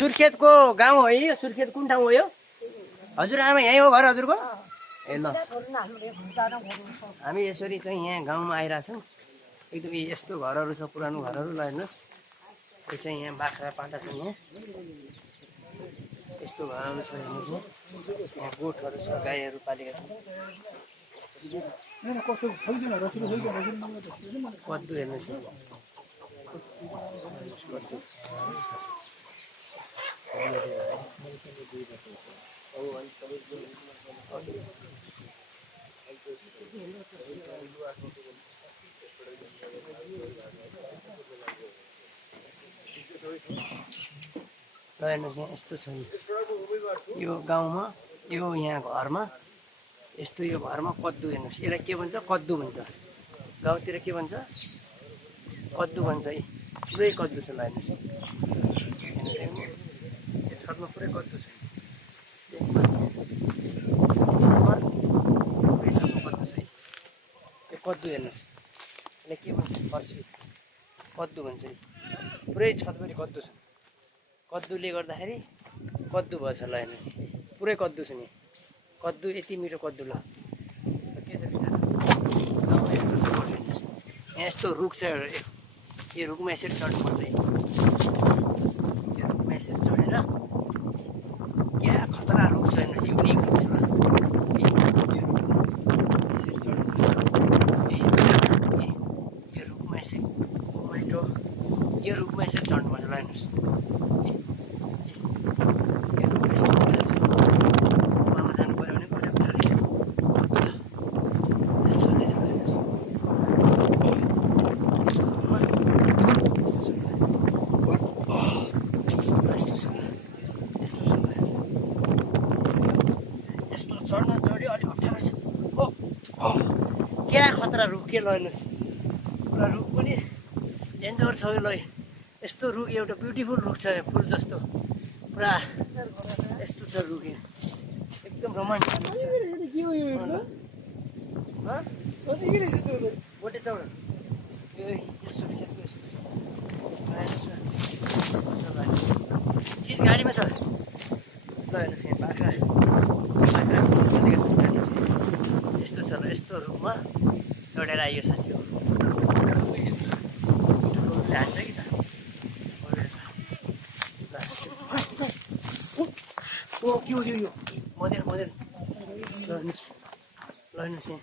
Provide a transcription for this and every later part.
सुर्खेतको गाउँ हो यो? सुर्खेत कुन ठाउँ हो यो? हजुर आमा यहीँ हो घर हजुरको? ए ल हामी यसरी चाहिँ यहाँ गाउँमा आइरहेछौँ। एकदम यस्तो घरहरू छ, पुरानो घरहरू। ल हेर्नुहोस्, यो चाहिँ यहाँ बाख्रा पाटा छ। यहाँ यस्तो घरहरू छ हेर्नुहोस्। यहाँ गोठहरू छ, गाईहरू पालेका छन्। कद्दु हेर्नुहोस्, कद्दु ल हेर्नुहोस् यहाँ यस्तो छ यो गाउँमा, यो यहाँ घरमा यस्तो। यो घरमा कद्दु हेर्नुहोस्, यसलाई के भन्छ? कद्दु भन्छ। गाउँतिर के भन्छ? कद्दु भन्छ। है पुरै कद्दु छ। ल हेर्नुहोस्, यो छतमा पुरै कद्दु छ। पुरै छतमा कद्दु छ। यो कद्दु हेर्नुहोस्, यसलाई के भन्छ? फर्सी कद्दु भन्छ। पुरै छतभरि कद्दु छ। कद्दुले गर्दाखेरि कद्दु भएछ। ल हेर्नुहोस्, पुरै कद्दु छ नि। कद्दु यति मिठो कद्दु। ल के छ बिचरा यस्तो छ। यहाँ यस्तो रुख छ, यो रुखमा यसरी चढ्नुपर्छ। यो रुखमा यसरी चढेर क्या खतरा रुख छ हेर्नुहोस्, युनिक रुख छ। यसरी चढ्नुपर्छ। यो रुखमा यसरी माइटो, यो रुखमा यसरी चढ्नुपर्छ। ल हेर्नुहोस्, यो रुख यस्तो गुफामा जानु पऱ्यो भने कहिले अप्ठ्यारो छ। यस्तो हेर्नुहोस्, यस्तो रुखमा यस्तो छ। यस्तो चढ्न चढ्यो, अलिक अप्ठ्यारो छ। क्या खतरा रुख के। ल हेर्नुहोस्, पुरा रुख पनि डेन्जर छ। ल यस्तो रुख, एउटा ब्युटिफुल रुख छ, फुल जस्तो पुरा यस्तो छ रुख। एकदम रोमान्टिक रुख छ। गोटे चौर चिज गाडीमा छ। ल हेर्नुहोस्, यहाँ बाख्रा यस्तो छ। ल यस्तो रुखमा चढेर आइयो साथी हो। हान्छ कि त के हो यो? मदेर मदेर। ल हेर्नुहोस्, ल हेर्नुहोस् यहाँ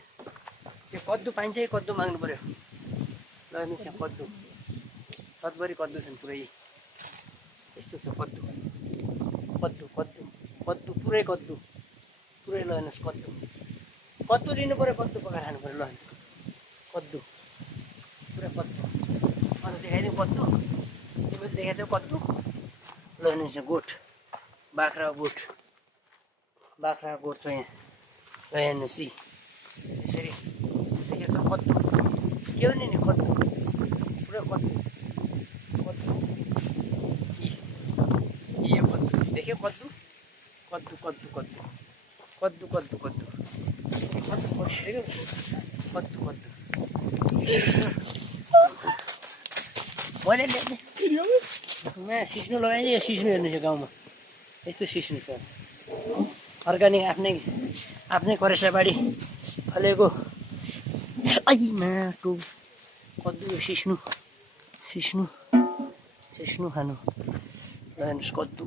यो कद्दु पाइन्छ कि कद्दु माग्नु पऱ्यो। ल हेर्नुहोस् यहाँ कद्दु, छतभरि कद्दु छन् पुरै। यस्तो छ कद्दु, कद्दु कद्दु कद्दु, पुरै कद्दु, पुरै। ल हेर्नुहोस् कद्दु, कद्दु लिनु पऱ्यो, कद्दु पकाएर खानु पऱ्यो। ल हेर्नुहोस् कद्दु, पुरै कद्दु। अन्त देखाइदिउँ कद्दु, तिमीले देखाइदियौ कद्दु। ल हेर्नुहोस् यहाँ गोठ, बाख्रा गोठ, बाख्रा गोठ छ यहाँ। ल हेर्नुहोस् यसरी देखेको छ कद्दु। के हो नि कद्दु, पुरै कद्दु, कद्दु। यो कद्दु देख्यो? कद्दु कद्दु कद्दु कद्दु कद्दु कद्दु कद्दु कद्दु देख्यो? कद्दु कद्दु। मैले यहाँ सिस्नो लगाएँ। यो सिस्नो हेर्नु छ गाउँमा, यस्तो सिस्नो छ। अर्ग्यानिक आफ्नै करेसाबाडी फलेको माटो कद्दु। यो सिस्नु सिस्नु सिस्नु खानु। ल हेर्नुहोस् कद्दु।